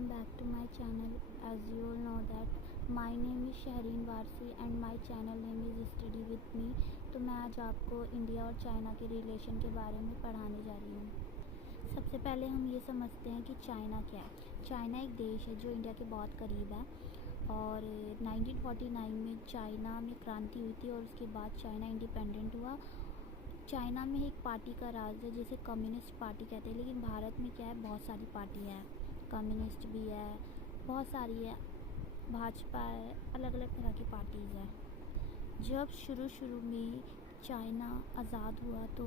welcome back to my channel. As you all know that my name is Shahreen Warsi and my channel name is Study with me. तो मैं आज आपको India और China के relation के बारे में पढ़ाने जा रही हूँ। सबसे पहले हम ये समझते हैं कि चाइना क्या है। चाइना एक देश है जो इंडिया के बहुत करीब है और 1949 में चाइना में क्रांति हुई थी और उसके बाद चाइना इंडिपेंडेंट हुआ। चाइना में एक पार्टी का राज है जिसे कम्युनिस्ट पार्टी कहते हैं, लेकिन भारत में क्या है, बहुत सारी पार्टियाँ हैं। कम्युनिस्ट भी है, बहुत सारी है, भाजपा है, अलग अलग तरह की पार्टीज़ हैं। जब शुरू में चाइना आज़ाद हुआ तो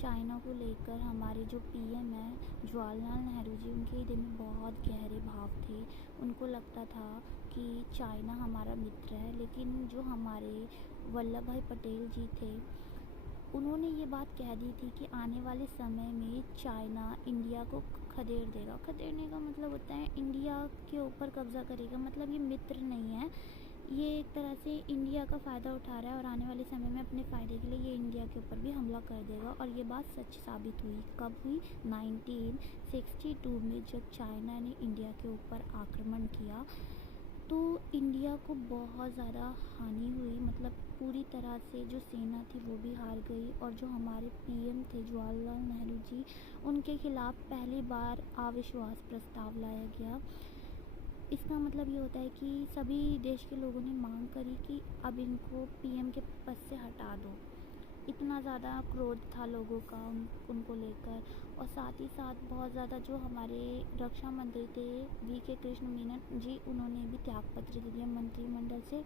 चाइना को लेकर हमारे जो पीएम हैं जवाहरलाल नेहरू जी, उनके दिल में बहुत गहरे भाव थे। उनको लगता था कि चाइना हमारा मित्र है, लेकिन जो हमारे वल्लभ भाई पटेल जी थे उन्होंने ये बात कह दी थी कि आने वाले समय में चाइना इंडिया को खदेड़ देगा। खदेड़ने का मतलब होता है इंडिया के ऊपर कब्ज़ा करेगा, मतलब ये मित्र नहीं है, ये एक तरह से इंडिया का फ़ायदा उठा रहा है और आने वाले समय में अपने फ़ायदे के लिए ये इंडिया के ऊपर भी हमला कर देगा। और ये बात सच साबित हुई। कब हुई? 1962 में, जब चाइना ने इंडिया के ऊपर आक्रमण किया तो इंडिया को बहुत ज़्यादा हानि हुई, मतलब पूरी तरह से जो सेना थी वो भी हार गई। और जो हमारे पीएम थे जवाहरलाल नेहरू जी, उनके खिलाफ़ पहली बार अविश्वास प्रस्ताव लाया गया। इसका मतलब ये होता है कि सभी देश के लोगों ने मांग करी कि अब इनको पीएम के पद से हटा दो। इतना ज़्यादा क्रोध था लोगों का उनको लेकर। और साथ ही साथ बहुत ज़्यादा जो हमारे रक्षा मंत्री थे वी.के. कृष्ण मेनन जी, उन्होंने भी त्यागपत्र दे दिया मंत्रिमंडल से।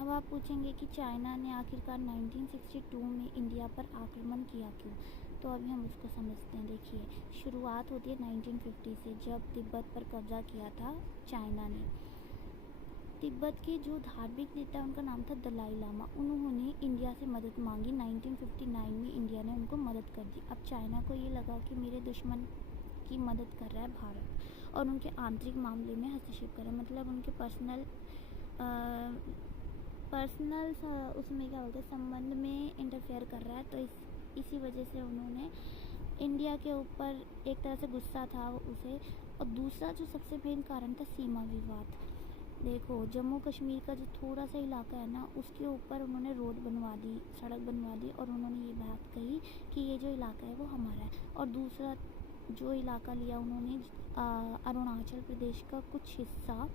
अब आप पूछेंगे कि चाइना ने आखिरकार 1962 में इंडिया पर आक्रमण किया क्यों? तो अभी हम उसको समझते हैं। देखिए, शुरुआत होती है 1950 से, जब तिब्बत पर कब्ज़ा किया था चाइना ने। तिब्बत के जो धार्मिक नेता, उनका नाम था दलाई लामा, उन्होंने इंडिया से मदद मांगी। 1959 में इंडिया ने उनको मदद कर दी। अब चाइना को ये लगा कि मेरे दुश्मन की मदद कर रहा है भारत और उनके आंतरिक मामले में हस्तक्षेप कर रहा है, मतलब उनके पर्सनल उसमें क्या बोलते हैं, संबंध में इंटरफेयर कर रहा है। तो इसी वजह से उन्होंने इंडिया के ऊपर एक तरह से गुस्सा था उसे। और दूसरा जो सबसे मेन कारण था, सीमा विवाद। देखो, जम्मू कश्मीर का जो थोड़ा सा इलाका है ना, उसके ऊपर उन्होंने रोड बनवा दी, सड़क बनवा दी और उन्होंने ये बात कही कि ये जो इलाका है वो हमारा है। और दूसरा जो इलाका लिया उन्होंने, अरुणाचल प्रदेश का कुछ हिस्सा,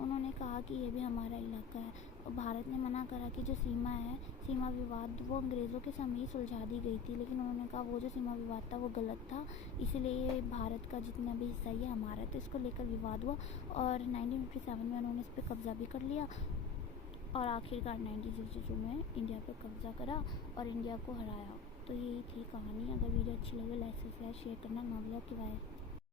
उन्होंने कहा कि ये भी हमारा इलाका है। और भारत ने मना करा कि जो सीमा है, सीमा विवाद वो अंग्रेज़ों के समय ही सुलझा दी गई थी, लेकिन उन्होंने कहा वो जो सीमा विवाद था वो गलत था, इसलिए भारत का जितना भी हिस्सा ये हमारा है। तो इसको लेकर विवाद हुआ और 1957 में उन्होंने इस पर कब्ज़ा भी कर लिया और आखिरकार 1962 में इंडिया पर कब्ज़ा करा और इंडिया को हराया। तो यही थी कहानी। अगर वीडियो अच्छी लगे लाइक सब्सक्राइब शेयर करना ना भूलें। बाय।